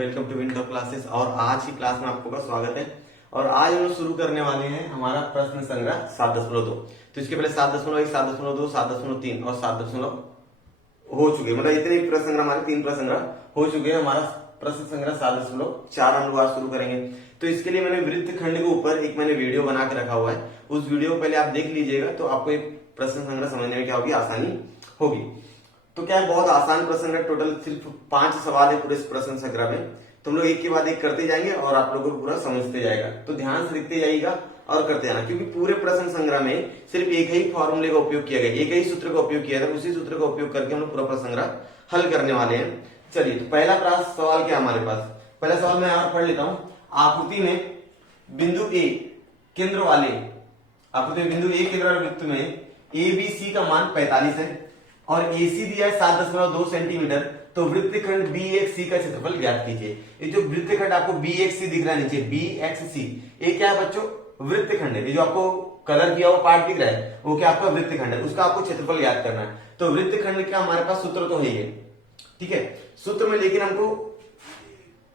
Welcome to window classes. और आज की क्लास में आपको का स्वागत है। और आज हम लोग शुरू करने वाले हैं हमारा प्रश्न संग्रह 7.2। तो इसके पहले 7.1, 7.2, 7.3 और 7 हो चुके, मतलब इतने प्रश्न संग्रह हमारे 3 प्रश्न संग्रह हो चुके हैं। हमारा प्रश्न संग्रह 7.4 हम लोग आज शुरू करेंगे। तो इसके लिए मैंने वृत्त खंड के ऊपर एक मैंने वीडियो बना के रखा हुआ है, उस वीडियो को पहले आप देख लीजिएगा तो आपको एक प्रश्न संग्रह समझने में क्या होगी, आसानी होगी। तो क्या है, बहुत आसान प्रश्न है। टोटल सिर्फ 5 सवाल है पूरे प्रश्न संग्रह में। तुम लोग एक के बाद एक करते जाएंगे और आप लोगों को पूरा समझते जाएगा। तो ध्यान से लिखते जाइएगा और करते जाना, क्योंकि पूरे प्रश्न संग्रह में सिर्फ एक ही फॉर्मूले का उपयोग किया गया, एक ही सूत्र का उपयोग किया था। उसी सूत्र का उपयोग करके हम लोग पूरा प्रश्न संग्रह हल करने वाले हैं। चलिए, तो पहला सवाल क्या हमारे पास, पहला सवाल मैं यहाँ पढ़ लेता हूँ। आकृति में बिंदु ए केंद्र वाले, आकृति में बिंदु ए केंद्र वाले वृत्त में ए बी सी का मान 45 है और एसी दिया है 7.2 सेंटीमीटर। तो वृत्तखंड बी एक्स सी का क्षेत्रफल ज्ञात कीजिए। ये जो वृत्तखंड आपको बी एक्स सी दिख रहा है नीचे, बी एक्स सी, ये क्या है बच्चों, वृत्तखंड है। ये जो आपको कलर किया हुआ पार्ट दिख रहा है वो क्या आपका वृत्तखंड है, उसका आपको क्षेत्रफल ज्ञात करना है। तो वृत्तखंड का हमारे पास सूत्र तो है ही है, ठीक है सूत्र में, लेकिन हमको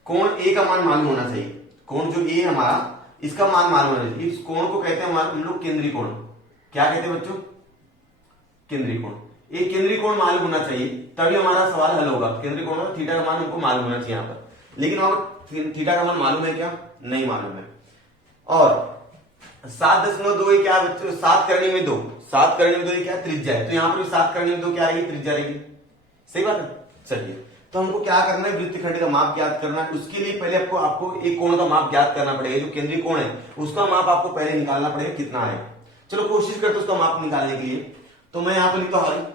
कोण ए का मान मालूम होना चाहिए। कोण जो ए हमारा, इसका मान मालूम होना चाहिए। इस कोण को कहते हैं हम लोग केंद्रीय कोण। क्या कहते हैं बच्चों, केंद्रीय कोण। एक केंद्रीय कोण मालूम होना चाहिए, तभी हमारा सवाल हल होगा। केंद्रीय कोण थीटा का मान हमको मालूम होना चाहिए यहाँ पर, लेकिन और थीटा का मान मालूम है क्या, नहीं मालूम है। और 7.2 क्या बच्चों, 7 करने में 2, 7 करने में 2 क्या त्रिज्या है। तो यहाँ पर भी 7 करने में 2 क्या रहेगी, त्रिज्या रहेगी। सही बात है। चलिए, तो हमको क्या करना है, वृत्तखंड का माप ज्ञात करना है। उसके लिए पहले आपको एक कोण का माप ज्ञात करना पड़ेगा। जो केंद्रीय कोण है उसका माप आपको पहले निकालना पड़ेगा, कितना है। चलो कोशिश करते उसका माप निकालने के लिए। तो मैं यहां पर लिखता हूं हल।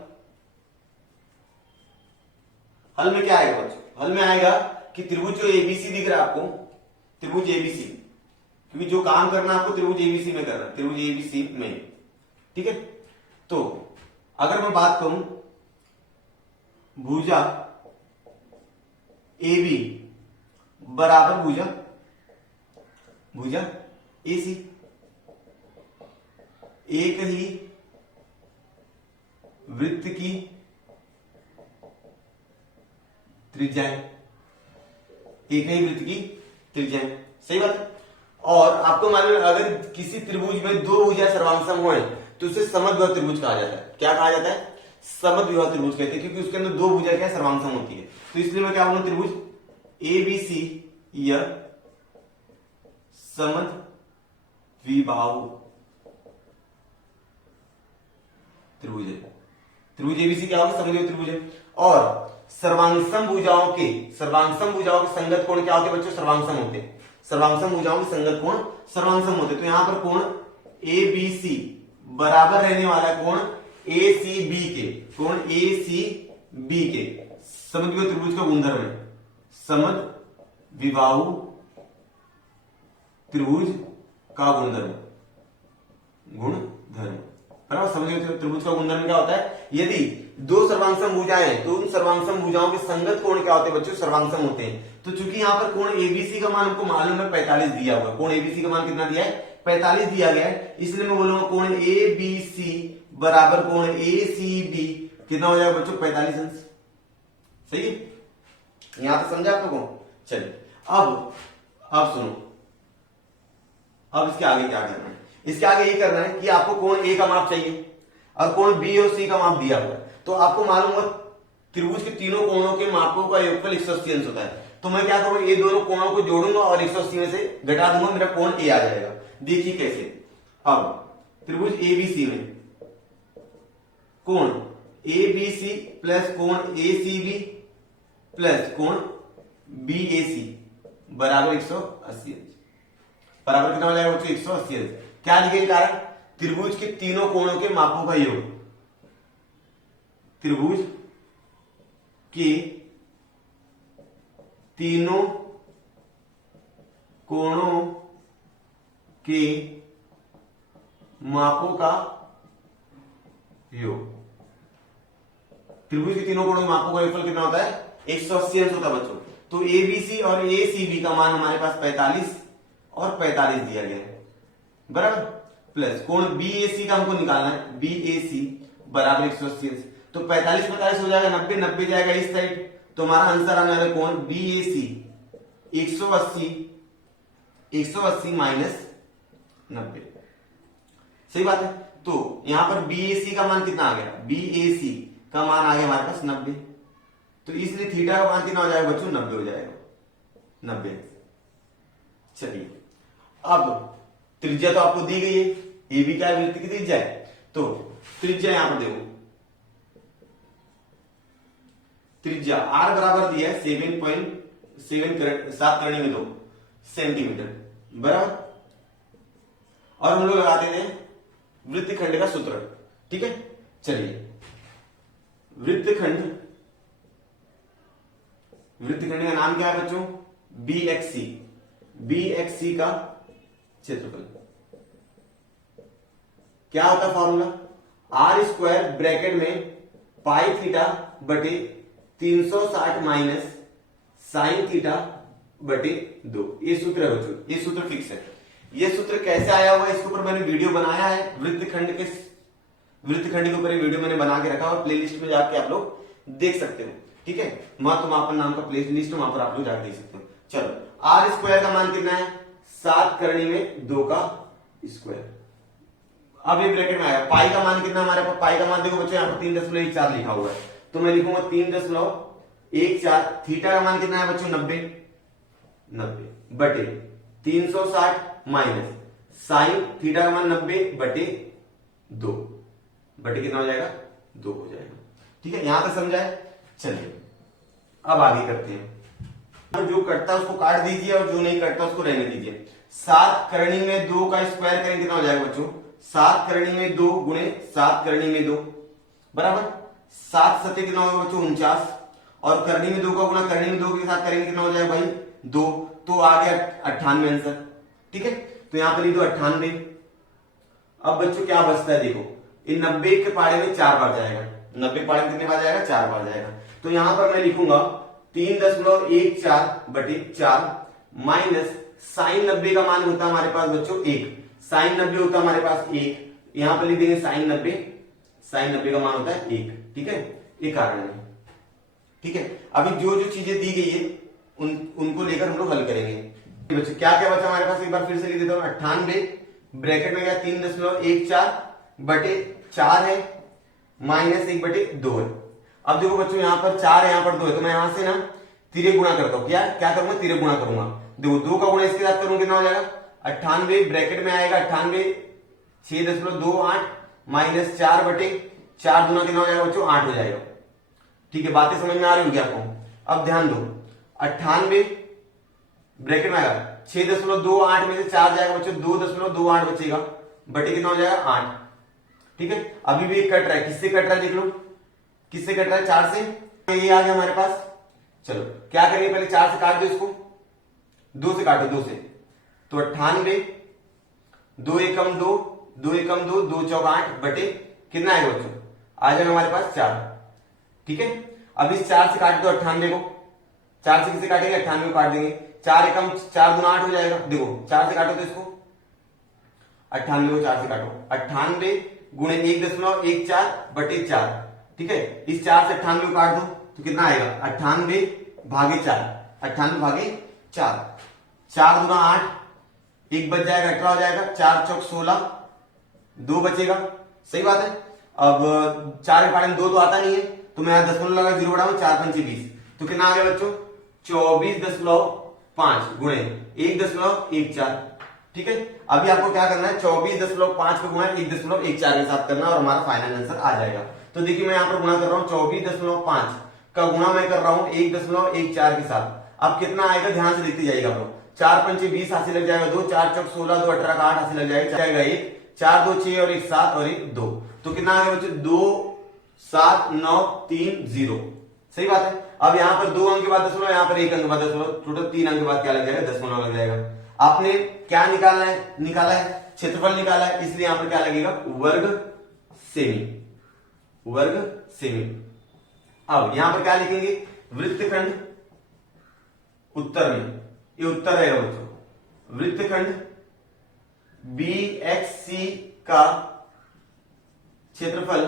हल में क्या आएगा बच्चों, हल में आएगा कि त्रिभुज जो एबीसी दिख रहा है आपको, त्रिभुज एबीसी, क्योंकि जो काम करना है आपको त्रिभुज एबीसी में करना है, त्रिभुज एबीसी में, ठीक है। तो अगर मैं बात करूं भुजा AB बराबर भुजा AC, एक ही वृत्त की त्रिज्याएं, एक ही वृत्त की त्रिज्याएं, सही बात है। और आपको मालूम है, अगर किसी त्रिभुज में 2 भुजाएं सर्वांगसम हो तो उसे समद्विबाहु त्रिभुज कहा जाता है। क्या कहा जाता है, समद्विबाहु त्रिभुज कहते हैं, क्योंकि उसके अंदर 2 भुजाएं क्या सर्वांगसम होती है। तो इसलिए मैं क्या बोलूं, त्रिभुज ABC यह समद्विबाहु त्रिभुज है। त्रिभुज एबीसी क्या होगा, समद्विबाहु त्रिभुज है। और सर्वांगसम भुजाओं के संगत कोण क्या होते हैं बच्चों, सर्वांगसम होते हैं। सर्वांगसम भुजाओं के संगत कोण सर्वांगसम होते हैं। तो यहां पर कोण एबीसी बराबर रहने वाला कोण एसीबी के, कोण एसीबी के समद्विबाहु त्रिभुज का गुणधर्म है, समद्विबाहु त्रिभुज का गुणधर्म, बराबर। समद्विबाहु त्रिभुज का गुणधर्म क्या होता है, यदि 2 सर्वांगसम भुजाएं हैं तो उन सर्वांगसम भुजाओं के संगत कोण क्या होते हैं बच्चों, सर्वांगसम होते हैं। तो चूंकि यहाँ पर कोण एबीसी का मान हमको मालूम है 45 दिया हुआ है, कोण एबीसी का मान कितना दिया है, 45 दिया गया है। इसलिए मैं बोलूंगा कोण एबीसी बराबर कोण एसीबी कितना हो जाएगा बच्चों, 45 अंश। सही है, यहां तक समझा आप लोगों को। चलिए, अब सुनो, अब इसके आगे क्या करना है। इसके आगे ये करना है कि आपको कोण ए का माप चाहिए और कोण बी और सी का माप दिया हुआ है। तो आपको मालूम है त्रिभुज के तीनों कोणों के मापों का योगफल 180 अंश होता है। तो मैं क्या करूंगा, ये दोनों कोणों को जोड़ूंगा और 180 में से घटा दूंगा, मेरा कोण ए आ जाएगा। देखिए कैसे। अब त्रिभुज एबीसी में कोण एबीसी प्लस कोण एसीबी प्लस कोण बीएसी बराबर 180 अंश, बराबर कितना हो जाएगा बच्चों, 180 अंश। क्या लिखेंगे कारण, त्रिभुज के तीनों कोणों के मापों का योग, त्रिभुज के तीनों कोणों के मापों का योग। त्रिभुज के तीनों कोणों के मापों का योगफल कितना होता है, 180 अंश होता है बच्चों। तो एबीसी और एसीबी का मान हमारे पास 45 और 45 दिया गया है, बराबर। प्लस कोण बीएसी का हमको निकालना है, बीएसी बराबर 180 अंश। तो 45 45 हो जाएगा 90, 90 जाएगा इस साइड, तो हमारा आंसर आने वाला कोण बीएसी 180 180 माइनस 90। सही बात है। तो यहां पर BAC का मान कितना आ गया, BAC का मान आ गया हमारे पास 90। तो इसलिए थीटा का मान कितना हो जाएगा बच्चों, 90 हो जाएगा, 90। चलिए अब त्रिज्या तो आपको दी गई है, ये भी क्या है, वृत्त की त्रिज्या है। तो त्रिज्या यहां पर देखो, त्रिज्या R बराबर दिया है 7 करणी में 2 सेंटीमीटर बराबर। और हम लोग लगाते थे वृत्तखंड का सूत्र, ठीक है। चलिए वृत्तखंड का नाम क्या है बच्चों, BXC का क्षेत्रफल क्या होता है फॉर्मूला, R स्क्वायर ब्रैकेट में पाई थीटा बटे 360 माइनस साइन थीटा बटे 2। ये सूत्र है बच्चों, ये सूत्र फिक्स है। ये सूत्र कैसे आया हुआ है, इसके ऊपर मैंने वीडियो बनाया है, वृत्तखंड के ऊपर वीडियो मैंने बना के रखा और प्लेलिस्ट में जाके आप लोग देख सकते हो, ठीक है। महत्वमापन नाम का प्लेलिस्ट, वहां पर आप लोग जाकर देख सकते हो। चलो R स्क्वायर का मान कितना है, 7 करणी में 2 का स्क्वायर। अब ये ब्रैकेट में आया, पाई का मान कितना हमारे पास, पाई का मान देखो बच्चों यहाँ पर 3.14 लिखा हुआ है, तो मैं लिखूंगा 3.14। थीटा का मान कितना है बच्चों, 90 बटे 360 माइनस साइन थीटा का मान 90 बटे 2 बटे कितना हो जाएगा, 2 हो जाएगा, ठीक है। यहां तक समझा है। चलिए अब आगे करते हैं। जो कटता है उसको काट दीजिए और जो नहीं कटता उसको रहने दीजिए। 7 करणी में 2 का स्क्वायर करेंगे कितना हो जाएगा बच्चों, 7 करणी में 2 गुणे 7 करणी में 2 बराबर 7 सत्य कितना होगा बच्चों, 49। और करणी में 2 का गुणा करणी में 2 के साथ करेंगे कितना हो जाएगा भाई, 2। तो आ गया 98 आंसर, ठीक है। तो यहां पर लिख दो 98। अब बच्चों क्या बचता है देखो, इन 90 के पाड़े में 4 बार जाएगा, 90 पाड़े में कितने बार जाएगा, 4 बार जाएगा। तो यहां पर मैं लिखूंगा 3.14 बटे 4 माइनस साइन 90 का मान होता है हमारे पास बच्चों 1, साइन 90 होता है हमारे पास 1, यहां पर लिख देंगे साइन 90 का मान होता है 1, ठीक है। ये कारण है, ठीक है। अभी जो जो चीजें दी गई है उनको लेकर हम लोग हल करेंगे। बच्चों क्या क्या बचा हमारे पास, एक बार फिर से लिख देता हूं, 98 ब्रैकेट में क्या 3.14 बटे 4 है माइनस 1 बटे 2 है। अब देखो बच्चों यहाँ पर 4 है, यहाँ पर 2 है, तो मैं यहां से ना तिरे गुणा करता हूं, क्या करूंगा, तिरे गुणा करूंगा। देखो 2 का गुणा इसके साथ करूंगा कितना हो जाएगा, 98 ब्रैकेट में आएगा 98 6.28 माइनस 4 बटे 4 गुना कितना हो जाएगा बच्चों, 8 हो जाएगा, ठीक है। बातें समझ में आ रही होगी आपको। अब ध्यान दो, 98 ब्रैकेट में आएगा 6.28 में से 4 जाएगा बच्चों, 2.28 बचेगा बटे कितना हो जाएगा 8, ठीक है। अभी भी कट रहा है, किससे कट रहा है देख लो, किससे कट रहा है, 4 से। ये आ गया हमारे पास। चलो क्या करेंगे, पहले 4 से काट दो इसको, 2 से काटो, 2 से, तो 98 2 एकम 2 2 एकम 2 2 चौक 8 बटे कितना आएगा बच्चों, आ जाएगा हमारे पास 4, ठीक है। अब इस 4 से काट दो 98 को, 4 से किसे काटेंगे, 98 को काट देंगे, 4 एकम 4 गुना 8 हो जाएगा। देखो 4 से काटो तो इसको, 98 को 4 से काटो, 98 गुणे 1.14 बटे 4, ठीक है। इस 4 से 98 को काट दो तो कितना आएगा, 98 भागे 4, 98 भागे 4, 4 गुना 8, 1 बच जाएगा, 18 हो जाएगा, 4 चौक 16, 2 बचेगा, सही बात है। अब 4 के पारे में 2 तो आता नहीं है, तो मैं यहां दशमलव लगा 0 बढ़ाऊं, 4 पंचे 20, तो कितना आ गया बच्चों, 24.5 गुणे 1.14, ठीक है। अभी आपको क्या करना है, 24.5 को गुणा 1.14 के साथ करना और हमारा फाइनल आंसर आ जाएगा। तो देखिए मैं यहाँ पर गुणा कर रहा हूँ 24.5 का गुणा मैं कर रहा हूँ 1.14 के साथ। अब कितना आएगा ध्यान से देखते जाइएगा आप लोग, 4 पंचे 20 हासिल लग जाएगा 2, 4 चौक 16, 2 18 का 8 हासिल लग जाएगा 1, 4 2 6 और 1 7 और 1 2, तो कितना आ गया बच्चों, 2 7 9 3 0, सही बात है। अब यहाँ पर 2 अंक के बाद दशमलव, यहाँ पर 1 अंक के बाद दशमलव, टोटल 3 अंक के बाद क्या लग जाएगा, दशमलव लग जाएगा। आपने क्या निकाला है क्षेत्रफल निकाला है, इसलिए यहां पर क्या लगेगा, वर्ग सेमी। अब यहां पर क्या लिखेंगे, वृत्तखंड उत्तर में, ये उत्तर रहेगा बच्चों, वृत्तखंड BXC का क्षेत्रफल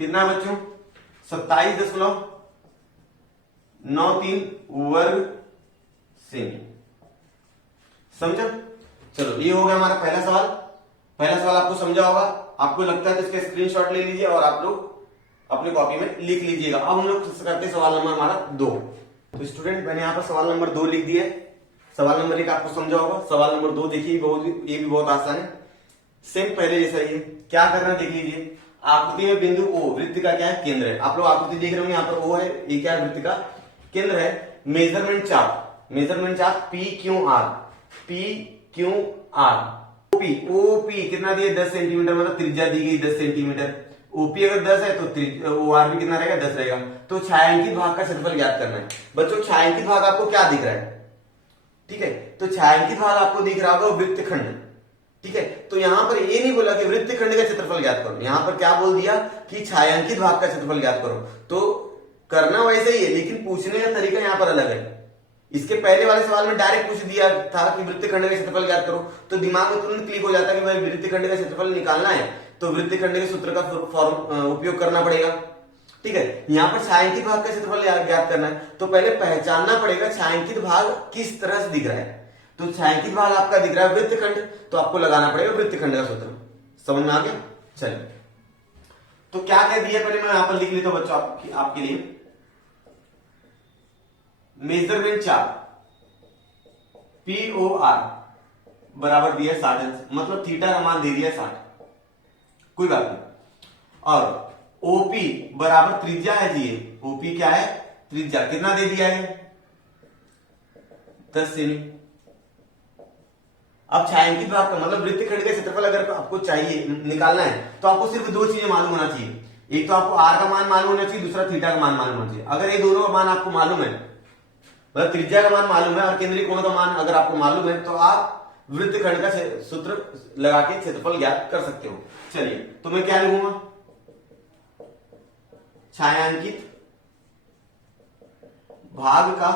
कितना बच्चों, 27.93 वर्ग सेमी। समझा? चलो ये हो गया हमारा पहला सवाल। पहला सवाल आपको समझा होगा, आपको लगता है तो इसका स्क्रीनशॉट ले लीजिए और आप लोग अपनी कॉपी में लिख लीजिएगा। अब हम लोग करते हैं सवाल नंबर हमारा 2। तो स्टूडेंट मैंने यहाँ पर सवाल नंबर 2 लिख दिया है। सवाल नंबर 1 आपको समझा होगा, सवाल नंबर 2 देखिए, ये भी बहुत आसान है, सेम पहले जैसा ही है। क्या करना देख लीजिए, आकृति में बिंदु O वृत्त का क्या है, केंद्र है। आप लोग आकृति देख रहे होंगे, यहाँ पर O है, ये क्या है, वृत्त का केंद्र है। Measurement chart P Q R OP कितना दिया, 10 सेंटीमीटर, मतलब त्रिज्या दी गई 10 सेंटीमीटर। ओपी अगर 10 है तो ओआर भी कितना रहेगा, 10 रहेगा। तो छायांकित भाग का क्षेत्रफल ज्ञात करना है। बच्चों छायांकित भाग आपको क्या दिख रहा है, ठीक है, तो छायांकित भाग आपको दिख रहा होगा वृत्तखंड, ठीक है। तो यहां पर ये नहीं बोला कि वृत्तखंड का क्षेत्रफल ज्ञात करो, यहां पर क्या बोल दिया कि छायांकित भाग का क्षेत्रफल ज्ञात करो। तो करना वैसे ही है, लेकिन पूछने का तरीका यहां पर अलग है। इसके पहले वाले सवाल में डायरेक्ट पूछ दिया था कि वृत्तखंड का क्षेत्रफल ज्ञात करो, तो दिमाग में तुरंत क्लिक हो जाता है कि भाई वृत्तखंड का क्षेत्रफल निकालना है तो वृत्तखंड के सूत्र का उपयोग करना पड़ेगा, ठीक है। यहाँ पर छायांकित भाग का क्षेत्रफल ज्ञात करना है, तो पहले पहचानना पड़ेगा छायांकित भाग किस तरह से दिख रहा है। तो छायांकित भाग आपका दिख रहा है वृत्तखंड, तो आपको लगाना पड़ेगा वृत्तखंड का सूत्र। समझ में आ गया? चलिए, तो क्या कह दिया पहले मैं यहां पर लिख लेता हूं बच्चों आपके लिए। मेजरमेंट चार्ट POR बराबर दिया 60 अंश, मतलब थीटा का मान दे दिया 60, कोई बात नहीं। और OP बराबर त्रिज्या है जी, OP क्या है, त्रिज्या, कितना दे दिया है, 10 सेमी। अब छायांकित भाग का मतलब वृत्तखंड का क्षेत्रफल अगर आपको चाहिए निकालना है तो आपको सिर्फ 2 चीजें मालूम होना चाहिए, एक तो आपको R का मान मालूम होना चाहिए, दूसरा थीटा का मान मालूम होना चाहिए। अगर ये दोनों का मान आपको मालूम है, मतलब त्रिज्या का मान मालूम है और केंद्रीय कोण का मान अगर आपको मालूम है, तो आप वृत्तखंड का सूत्र लगा के क्षेत्रफल ज्ञात कर सकते हो। चलिए, तो मैं क्या लिखूंगा, छायांकित भाग का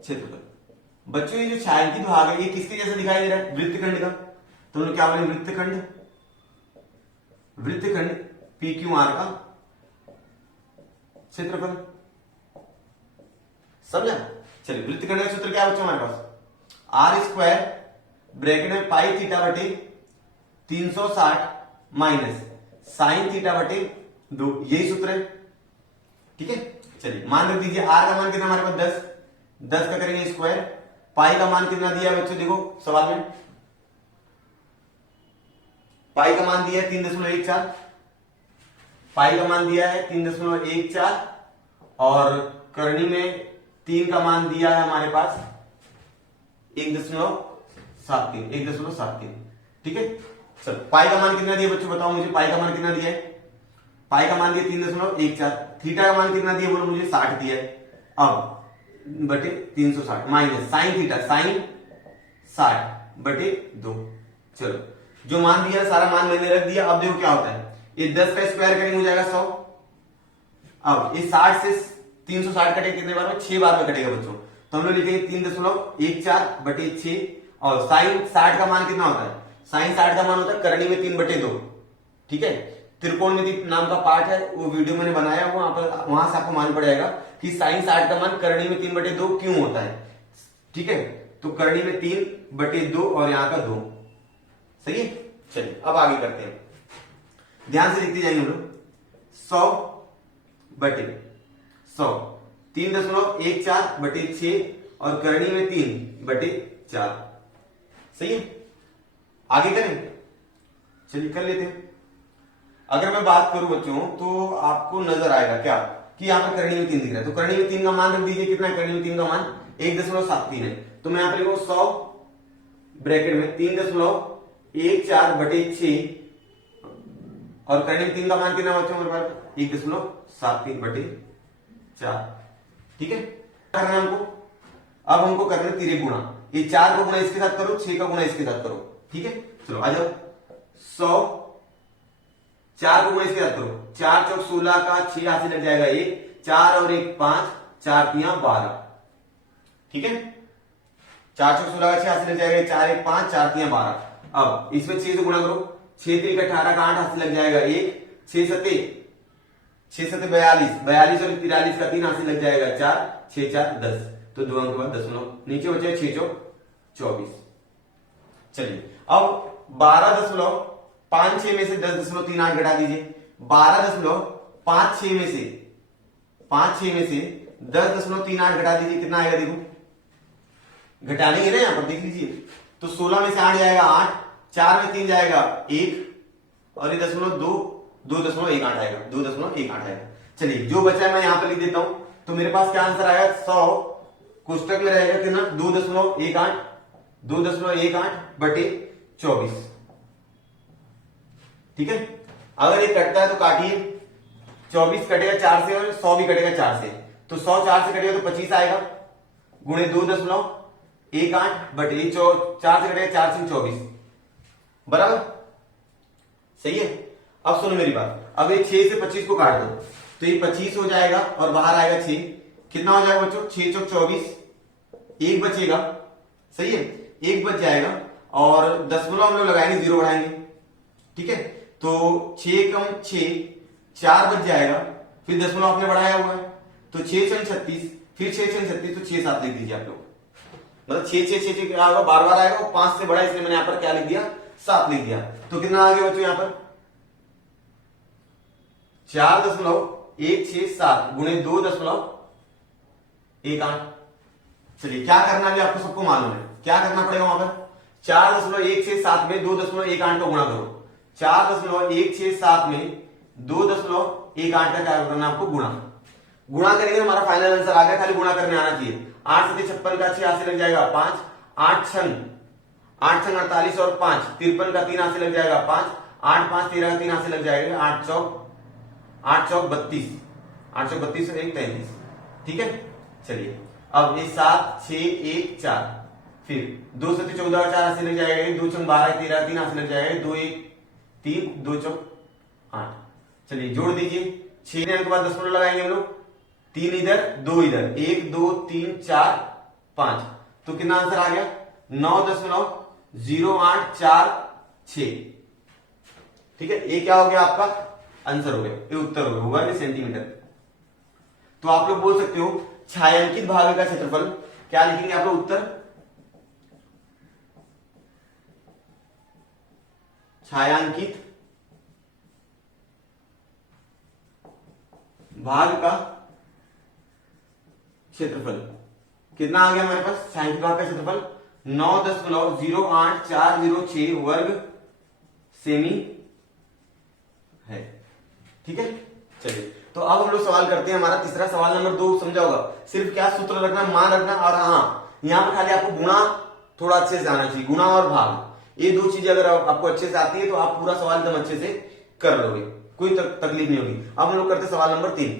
क्षेत्रफल। बच्चों ये जो छायांकित भाग है ये किसके जैसा दिखाई दे रहा है, वृत्तखंड का। तो हम लोग क्या बोले, वृत्तखंड PQR का क्षेत्रफल। समझा? चलिए, वृत्तखंड का सूत्र क्या है बच्चों हमारे पास, R² ब्रैकेट में पाई थीटा बटे 360 माइनस साइन थीटा बटे 2, यही सूत्र है, ठीक है। चलिए, मान रख दीजिए R का मान कितना हमारे पास 10 का करेंगे स्क्वायर, पाई का मान कितना दिया बच्चों, देखो सवाल में पाई का मान दिया है 3.14, पाई का मान दिया है 3.14 और करनी में 3 का मान दिया है हमारे पास 1.73, ठीक है। चलो, पाई का मान कितना दिया बच्चों, बताओ मुझे, पाई का मान कितना दिया है, पाई का मान दिया 3.14, थीटा का मान कितना दिया बोलो मुझे, 60 दिया है। अब बटे 360 माइनस साइन थीटा, साइन 60 बटे 2। चलो, जो मान दिया सारा मान मैंने रख दिया। अब देखो क्या होता है, ये 10 का स्क्वायर करेंगे हो जाएगा 100। अब ये 60 से 360 कटेगा कितने बार में, 6 बार में कटेगा बच्चों। तो हम लोग लिखेंगे 3.14 बटे 6। और साइन 60 का मान कितना होता है, साइन 60 का मान होता है करणी में 3/2, ठीक है। त्रिकोणमिति नाम का पार्ट है, वो वीडियो मैंने बनाया, वहां से आपको मालूम पड़ जाएगा कि साइन 60 का मान करणी में 3/2 क्यों होता है, ठीक है। तो करणी में 3/2 और यहां का 2, सही है। चलिए, अब आगे करते हैं, ध्यान से लिखते जाएंगे हम लोग। 100 बटे 100, 3.14 बटे 6 और करणी में 3/4, सही है। आगे करें, चलिए कर लेते हैं। अगर मैं बात करूं बच्चों तो आपको नजर आएगा क्या कि यहां पर करणी में 3 दिख रहा है, तो करणी में 3 का मान रख दीजिए, कितना है करणी में 3 का मान 1.73 है। तो मैं यहां पर लिखूं 100 ब्रैकेट में 3.14 बटे 6 और करणी में 3 का मान कितना बच्चों मेरे पास 1.73 बटे 4, ठीक है। करना हमको, अब हमको करना तिरे गुणा, ये 4 को गुणा इसके साथ करो, 6 का गुणा इसके साथ करो, ठीक है। चलो आ जाओ, 100 4 को गुणा इसके साथ करो, 4 चौक 16 का 6 हाथ से लग जाएगा 1, 4 और 1 5, 4 3 12, ठीक है। 4 चौक 16 का 6 हाथ से लग जाएगा 4 1 5, 4 3 12। अब इसमें 6 से गुणा करो, 6 3 18 का 8 हाथ से लग जाएगा 1, 6 7 42, 42 और 43 का 3 हाथ से लग जाएगा 4, 6 4 10। तो 2 अंक के बाद दशमलव, नीचे बचे 6 चौक 24। चलिए अब 12.56 में से 10.38 घटा दीजिए। 12.56 में से 10.38 घटा दीजिए, कितना आएगा देखो, घटाने है ना यहां पर, देख लीजिए। तो 16 में से 8 जाएगा 8, 4 में 3 जाएगा 1, और ये 2.18 आएगा, 2.18 आएगा। चलिए जो बचा है मैं यहां पर लिख देता हूं। तो मेरे पास क्या आंसर आएगा, 100 कोष्टक में रहेगा कितना, 2.18 बटे 24। ठीक है, अगर ये कटता है तो काटिए, 24 कटेगा 4 से और 100 भी कटेगा 4 से, तो 100 4 से कटेगा तो 25 आएगा, गुणे 2.18 बटे 4 से कटेगा 4 से 24, बराबर, सही है। अब सुनो मेरी बात, अब ये 6 से 25 को काट दो, तो ये 25 हो जाएगा और बाहर आएगा 6, कितना हो जाएगा बच्चों, 6 चौक 24, 1 बचेगा, सही है, 1 बच जाएगा, और दशमलव हम लोग लगाएंगे, 0 बढ़ाएंगे, ठीक है। तो 6 कम 6 4 बच जाएगा, फिर दशमलव आपने बढ़ाया हुआ है, तो 6 छंग 36, फिर 6 छंग 36, तो 6 7 लिख दीजिए आप लोग, मतलब 6 6 6 क्या होगा, बार बार आएगा, 5 से बड़ा, इसलिए मैंने यहां पर क्या लिख दिया, 7 लिख दिया। तो कितना आ गया बच्चों यहां पर, 4.167 गुणे 2.18। चलिए क्या करना है आपको सबको मालूम है, क्या करना पड़ेगा वहां पर, 4.167 में 2.18 को गुणा करो, 4.167 में 2.18 का क्या करना है आपको, गुणा करेंगे, हमारा फाइनल आंसर आ गया, खाली गुणा करने आना चाहिए। 8 से 56 का 6 से लग जाएगा 5, 8 छंग 48 और 5 53 का 3 से लग जाएगा 5, 8 5 13 का 3 से लग जाएगा 8 चौक 32, 8 चौक 32 और 1 33, ठीक है। चलिए अब ये 7 6 1 4, फिर 2 से 14 का 4 से लग जाएगा, 2 छंग 12 13 3 से लग जाएगा, 2 1 3 2 चौक 8। चलिए जोड़ दीजिए, 6 के बाद दशमलव लगाएंगे हम लोग, 3 इधर 2 इधर, 1 2 3 4 5, तो कितना आंसर आ गया, 9.0846, ठीक है। ये क्या हो गया आपका आंसर हो गया, ये उत्तर हो गया, वर्ग सेंटीमीटर। तो आप लोग बोल सकते हो छायांकित भाग का क्षेत्रफल, क्या लिखेंगे आप लोग उत्तर, छायांकित भाग का क्षेत्रफल कितना आ गया हमारे पास, छायांकित भाग का क्षेत्रफल 9.08406 वर्ग सेमी है, ठीक है। चलिए तो अब हम लोग सवाल करते हैं, हमारा तीसरा सवाल नंबर 2 समझा होगा, सिर्फ क्या सूत्र रखना, मान रखना, और हाँ यहां पर खाली आपको गुणा थोड़ा अच्छे से आना चाहिए, गुणा और भाग, ये 2 चीजें अगर आपको अच्छे से आती है तो आप पूरा सवाल एकदम अच्छे से कर लोगे, कोई तकलीफ नहीं होगी। अब हम लोग करते सवाल नंबर 3।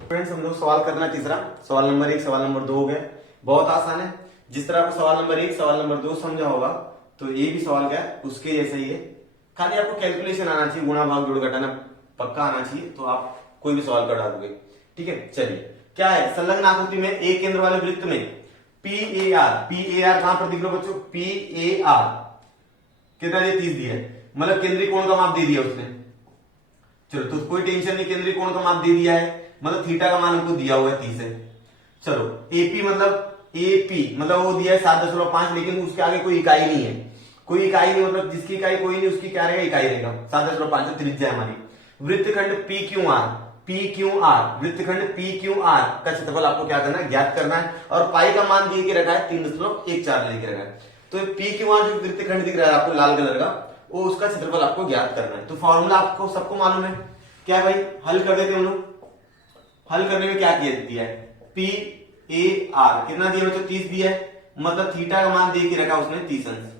फ्रेंड्स हम लोग सवाल करना तीसरा, सवाल नंबर 1 सवाल नंबर 2 हो गया, बहुत आसान है। जिस तरह आपको सवाल नंबर 1 सवाल नंबर 2 समझा होगा, तो ये भी सवाल क्या है उसके जैसा ही है, खाली आपको कैलकुलेशन आना चाहिए, गुणा भाग जोड़ घटाना पक्का आना चाहिए, तो आप कोई भी सवाल कर दोगे, ठीक है। चलिए क्या है, संलग्न आकृति में एक केंद्र वाले वृत्त में PAR कहां पर दिख रहा है बच्चों, PAR कितना दिया, 30 दिया है, मतलब केंद्रीय कोण का माप दे दिया उसने। चलो तो कोई टेंशन नहीं, केंद्रीय कोण का माप दे दिया है, मतलब थीटा का मान हमको दिया हुआ है 30 है। चलो AP मतलब वो दिया है 7.5, लेकिन उसके आगे कोई इकाई नहीं है, कोई इकाई नहीं, मतलब जिसकी इकाई कोई नहीं उसकी क्या रहेगा, इकाई रहेगा, 7.5 त्रिज्या है हमारी। वृत्तखंड PQR वृत्तखंड PQR का क्षेत्रफल आपको क्या करना है, ज्ञात करना है, और पाई का मान दिए के रखा है 3.14 लेके रखा है। तो PQR जो वृत्तखंड दिख रहा है आपको लाल कलर का, वो उसका क्षेत्रफल आपको ज्ञात करना है। तो फॉर्मूला आपको सबको मालूम है, क्या है भाई, हल कर देते हम लोग। हल करने में क्या दिया है, PAR कितना दिया बच्चों, 30 दिया है, मतलब थीटा का मान दे के रखा उसने 30 अंश।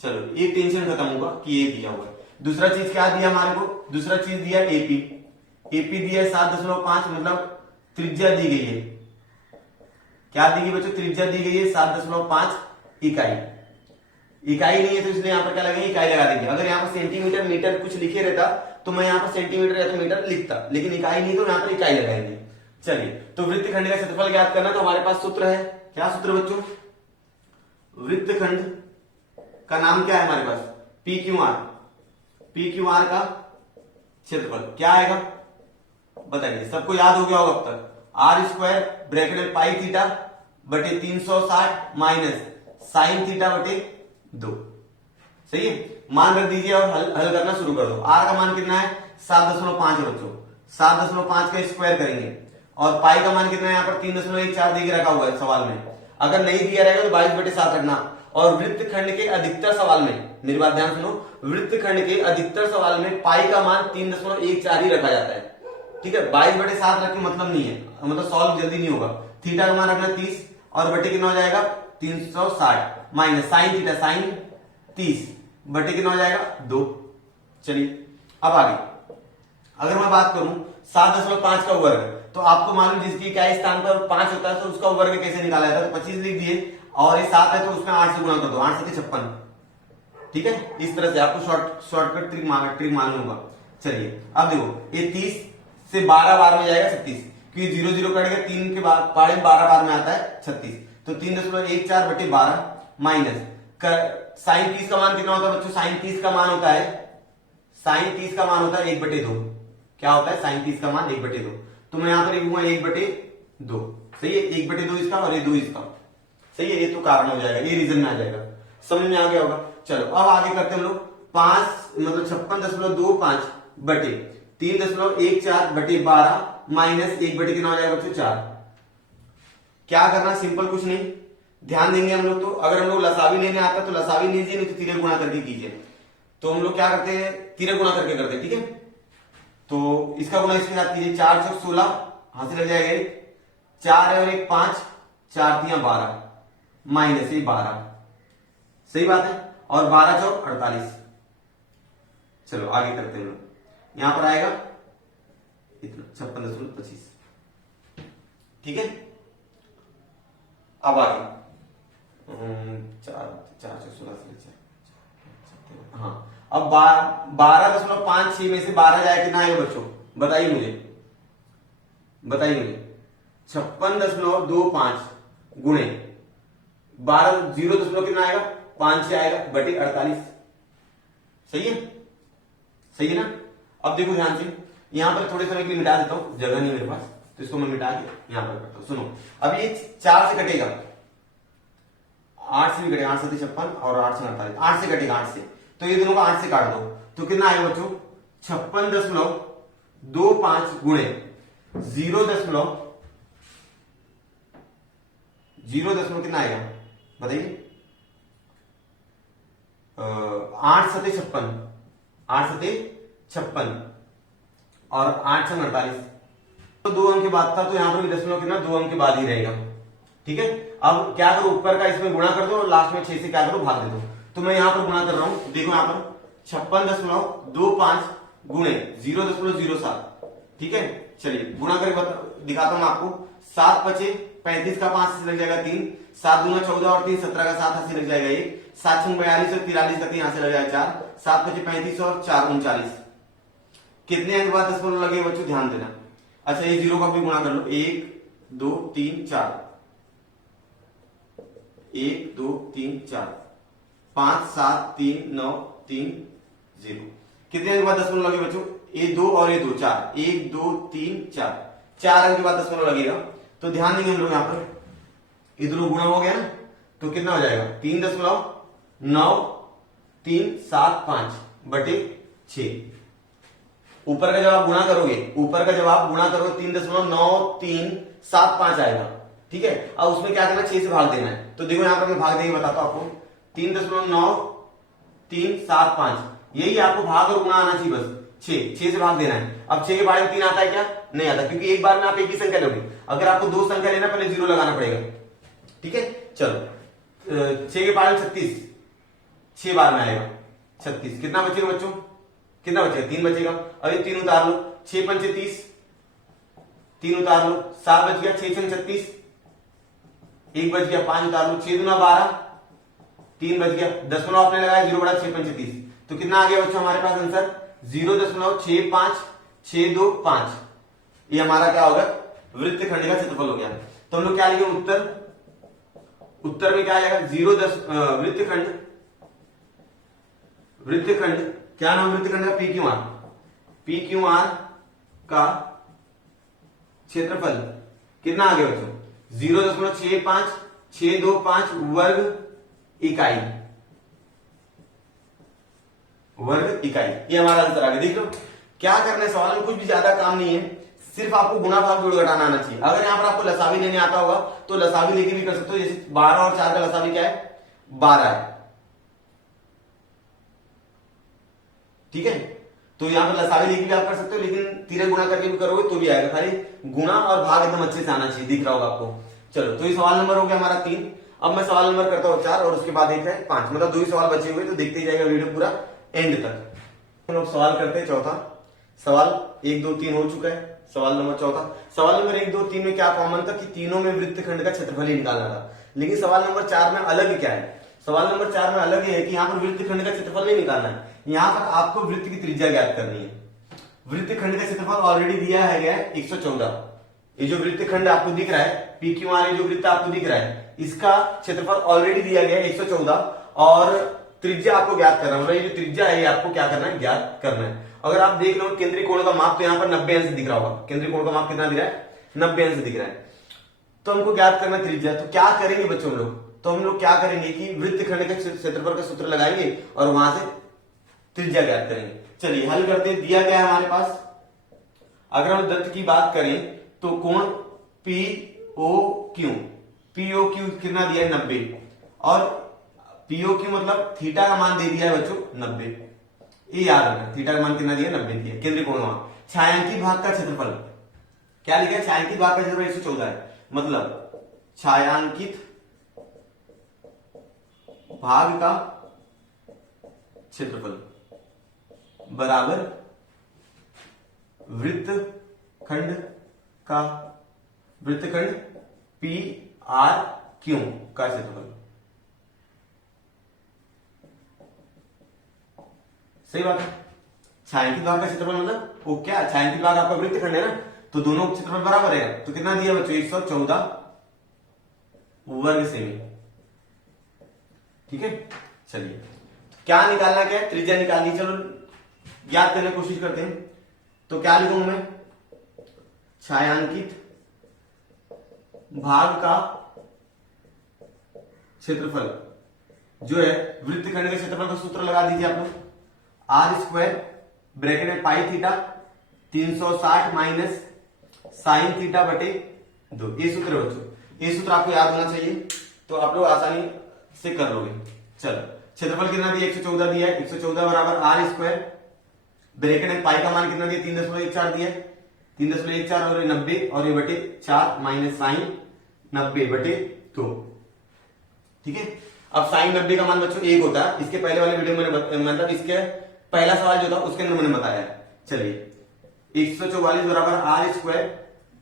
चलो एक टेंशन खत्म होगा कि ये दिया हुआ है। दूसरा चीज क्या दिया हमारे को, दूसरा चीज दिया AP दिया है 7.5, मतलब त्रिज्या दी गई है, क्या दी गई बच्चों, त्रिज्या दी गई है 7.5 इकाई नहीं है, तो इसलिए यहां पर क्या लगेगा, इकाई लगा देंगे। अगर यहाँ पर सेंटीमीटर मीटर कुछ लिखे रहता तो मैं यहाँ पर सेंटीमीटर या तो मीटर लिखता, लेकिन इकाई नहीं, तो यहाँ पर इकाई लगाएंगे। चलिए तो वृत्तखंड का क्षेत्रफल ज्ञात करना, तो हमारे पास सूत्र है, क्या सूत्र बच्चों, वृत्तखंड का नाम क्या है हमारे पास, PQR का क्षेत्रफल क्या आएगा बताइए, सबको याद हो गया होगा अब तक, R² ब्रैकेट में पाई थीटा बटे 360 माइनस साइन थीटा बटे 2। सही है, मान रख दीजिए और हल करना शुरू कर दो। आर का मान कितना है 7.5 है बच्चों, 7.5 का स्क्वायर करेंगे और पाई का मान कितना है यहाँ पर 3.14 दे के रखा हुआ है सवाल में। अगर नहीं दिया रहेगा तो 22/7 रखना। और वृत्तखंड के अधिकतर सवाल में, मेरी बात ध्यान सुनो, वृत्तखंड के अधिकतर सवाल में पाई का मान 3.14 ही रखा जाता है। ठीक है, 22/7 रख के मतलब नहीं है, मतलब सॉल्व जल्दी नहीं होगा। थीटा का मान रखना 30 और बटे कितना हो जाएगा 360 माइनस साइन थीटा साइन 30 बटे कितना हो जाएगा 2। चलिए अब आगे अगर मैं बात करूं 7.5 का वर्ग, तो आपको मालूम जिसकी क्या स्थान पर 5 होता है तो उसका वर्ग कैसे निकाला जाता है, तो 25 लिख दिए और ये 7 है तो उसमें 8 से गुणा कर दो, 8 से 56। ठीक है, इस तरह से आपको शॉर्टकट ट्रिक मालूम होगा। चलिए अब देखो ये 30 से 12 बार में जाएगा 36, क्योंकि 0 0 कट गया, 3 के बाद 12 बार में आता है 36, तो 3.14 बटे 12 माइनस साइन 30 का मान कितना होता है बच्चों, साइन 30 का मान होता है, साइन 30 का मान होता है 1/2। क्या होता है साइन 30 का मान 1/2, तो मैं यहां पर लिखूंगा 1/2। सही है, 1/2 इसका और ये 2 इसका। सही है, ये तो कारण हो जाएगा, ये रीजन में आ जाएगा, समझ में आ गया होगा। चलो अब आगे करते हैं हम लोग 5 मतलब 56.25 बटे 3.14 बटे 12 माइनस 1 बटे कितना हो जाएगा बच्चों 4। क्या करना, सिंपल कुछ नहीं, ध्यान देंगे हम लोग। तो अगर हम लोग लसावी लेने आता तो लसावी लीजिए, नहीं तो तिरे गुणा करके कीजिए। तो हम लोग क्या करते हैं, तिरे गुणा करके करते हैं। ठीक है, तो इसका गुणा इसके साथ कीजिए, 4 चौक 16 हाथ से लग जाएगा, 4 है और 1 5, 4 3 12 माइनस 12। सही बात है, और 12 चौक 48। चलो आगे करते हैं हम लोग, यहां पर आएगा इतना 56.25। ठीक है, अब आगे 4 4 16 हाँ, अब 12.56 में से 12 जाए कितना आएगा बच्चों, बताइए मुझे 56.25 गुणे 12 0 कितना आएगा 5 से आएगा बटे 48। सही है, सही है ना। अब देखो ध्यान से, यहां पर थोड़े समय के लिए मिटा देता हूं, जगह नहीं मेरे पास, तो इसको मैं मिटा के यहां पर करता हूं। सुनो, अब ये 4 से कटेगा, 8 से भी कटेगा, 8 से 56 और 8 से 48, 8 से कटेगा 8 से, तो ये दोनों को 8 से काट दो, तो कितना आएगा बच्चों 56.25 गुणे 0 कितना आएगा बताइए, 8 सते 56, 8 सते 56 और 8 से 48, तो 2 अंक के बाद था, तो यहां पर भी दशमलव कितना 2 अंक के बाद ही रहेगा। ठीक है, अब क्या करो, ऊपर का इसमें गुणा कर दो और लास्ट में 6 से क्या करो भाग दे दो। तो मैं यहां पर गुणा कर रहा हूं, देखो यहां पर 56.25 गुणे 0.07। ठीक है, चलिए गुणा करके दिखाता हूं आपको। 7 बचे 35 का 5 से लग जाएगा 3, 7 दूना 14 और 3 17 का 7 हाथ से लग जाएगा 1, 7 6 42 और 43 का 3 यहां से लग जाएगा 4, 7 बचे 35 और 4 39। कितने अंक बाद दशमलव लगे बच्चों, ध्यान देना। अच्छा ये 0 का भी गुणा कर लो, 1 2 3 4, 1 2 3 4 5 7 3 9 3 0। कितने अंक बाद दशमलव लगे बच्चों, ये 2 और ये 2 4, 1 2 3 4, 4 अंक के बाद दशमलव लगेगा। तो ध्यान देंगे हम लोग यहाँ पर, ये दोनों गुणा हो गया ना, तो कितना हो जाएगा 3.9375 बटे 6। ऊपर का जब आप गुणा करोगे, ऊपर का जब आप गुणा करोगे 3.9375 आएगा। ठीक है, अब उसमें क्या करना 6 से भाग देना है, तो देखो यहां पर मैं भाग देंगे बताता हूं आपको, 3.9375, यही आपको भाग और गुणा आना चाहिए, बस 6 से भाग देना है। अब 6 के बाद में 3 आता है क्या, नहीं आता, क्योंकि एक बार में आप एक ही संख्या लोगे। अगर आपको 2 संख्या लेना पहले 0 लगाना पड़ेगा। ठीक है, चलो 6 के बाद में 36, 6 बार में आएगा 36, कितना बचेगा बच्चों, कितना बचेगा 3 बचेगा। अभी 3 उतार लो, 6 पंचे 30, 3 उतार लो, 7 बच गया, 6 छंग 36, 1 बच गया, 5 उतार लो, 6 दूना 12, 3 बच गया, दशमलव आपने लगाया 0 बड़ा 6 पंचे 30, तो कितना आ गया बच्चों हमारे पास आंसर 0.65 ये हमारा क्या होगा वृत्तखंड का क्षेत्रफल हो गया। तो हम लोग क्या लिखे उत्तर, उत्तर में क्या आ जाएगा 0 वृत्तखंड क्या नाम वृत्तखंड का, PQR का क्षेत्रफल कितना आ गया बच्चों 0.65625 वर्ग इकाई। ये हमारा आंसर आ गया। देख लो क्या करना है, सवाल में कुछ भी ज्यादा काम नहीं है, सिर्फ आपको गुणा भाग जोड़ घटाना आना चाहिए। अगर यहाँ पर आपको लसावी लेने आता होगा तो लसावी लेके भी कर सकते हो। जैसे 12 और 4 का लसावी क्या है, 12 है, ठीक है। तो यहाँ पर लसावी लेके भी आप कर सकते हो, लेकिन तिरे गुणा करके भी करोगे तो भी आएगा। खाली गुणा और भाग एकदम अच्छे से आना चाहिए, दिख रहा होगा आपको। चलो, तो ये सवाल नंबर हो गया हमारा 3। अब मैं सवाल नंबर करता हूँ 4 और उसके बाद एक है 5, मतलब 2 ही सवाल बचे हुए, तो देखते जाएगा वीडियो पूरा एंड तक। हम लोग सवाल करते हैं चौथा। सवाल 1 2 3 हो चुका है। सवाल नंबर चौथा। सवाल नंबर 1 2 3 में क्या कॉमन था कि तीनों में वृत्तखंड का क्षेत्रफल ही निकालना था। लेकिन सवाल नंबर 4 में अलग क्या है, सवाल नंबर 4 में अलग है कि यहाँ पर वृत्तखंड का क्षेत्रफल नहीं निकालना है, यहाँ पर आपको वृत्त की त्रिज्या ज्ञात करनी है। वृत्तखंड का क्षेत्रफल ऑलरेडी दिया है गया 114। ये जो वृत्तखंड आपको दिख रहा है, पी क्यू आर, जो वृत्त आपको दिख रहा है, इसका क्षेत्रफल ऑलरेडी दिया गया है 114 और त्रिज्या आपको ज्ञात करना है। ये जो त्रिज्या है आपको क्या करना है, ज्ञात करना है। अगर आप देख लो केंद्रीय कोण का माप, तो यहाँ पर 90 अंश दिख रहा होगा। केंद्रीय कोण का माप कितना दिख रहा है, 90 अंश दिख रहा है। तो हमको ज्ञात करना त्रिज्या। तो क्या करेंगे बच्चों हम लोग, तो हम लोग क्या करेंगे कि वृत्तखंड के क्षेत्रफल का सूत्र लगाएंगे और वहां से त्रिज्या ज्ञात करेंगे। चलिए हल करते हैं। दिया गया है हमारे पास, अगर हम दत्त की बात करें तो कोण POQ, POQ कितना दिया है 90, और POQ मतलब थीटा का मान दे दिया है बच्चों 90। ये याद रखना, थीटा का मान कितना दिया है, 90 दिया है। केंद्रीय कोण का मान। छायांकित भाग का क्षेत्रफल क्या लिखा है, छायांकित भाग का क्षेत्रफल 114 है, मतलब छायांकित भाग का क्षेत्रफल बराबर वृत्तखंड PRQ का क्षेत्रफल। सही बात है। छायांकित भाग का क्षेत्रफल मतलब वो क्या, छायांकित भाग आपका वृत्तखंड है ना, तो दोनों क्षेत्रफल बराबर है। तो कितना दिया बच्चों, 114 वर्ग सेमी, ठीक है। चलिए क्या निकालना, क्या है, त्रिज्या निकालनी। चलो याद करने की कोशिश करते हैं। तो क्या लिखूंगा मैं, छायांकित भाग का क्षेत्रफल जो है वृत्तखंड के क्षेत्रफल का सूत्र लगा दीजिए आप लोग। R² ब्रैकेट में पाई थीटा 360 माइनस साइन थीटा बटे 2। ये सूत्र है बच्चों, ये सूत्र आपको याद होना चाहिए, तो आप लोग आसानी से कर लोगे। चलो क्षेत्रफल कितना दिया, 114 दिया है। 114 बराबर R² ब्रैकेट में पाई का मान कितना दिया, 3.14 दिया है। 3.14 और 90 और ये बटे 4 माइनस साइन 90 बटे 2, ठीक है। अब साइन 90 का मान बच्चों 1 होता है। इसके पहले वाले वीडियो में मतलब इसके पहला सवाल जो था उसके अंदर मैंने बताया। चलिए 144 बराबर R²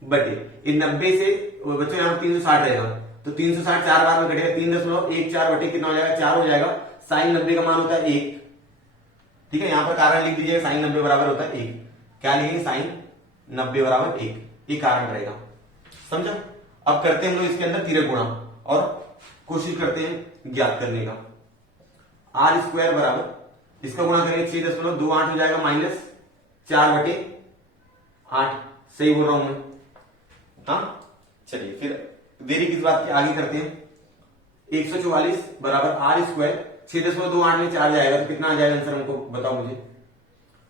बटे ये 90 से बच्चों यहाँ 360 रहेगा, तो 360 4 बार में घटेगा, 3.14 बटे कितना हो जाएगा, 4 हो जाएगा। साइन 90 का मान होता है 1, ठीक है। यहाँ पर कारण लिख दीजिएगा, साइन 90 बराबर होता है 1। क्या लिखेंगे, साइन 90 बराबर 1, ये कारण रहेगा, समझा। अब करते हैं हम लोग इसके अंदर तिरे गुणा और कोशिश करते हैं ज्ञात करने का। R² बराबर इसका गुणा करेंगे 6.28 हो जाएगा माइनस 4 बटे 8। सही बोल रहा हूं मैं, हाँ। चलिए फिर देरी किस बात की, आगे करते हैं। 144 बराबर R², 6.28 में 4 जाएगा तो कितना आ जाएगा आंसर, हमको बताओ मुझे,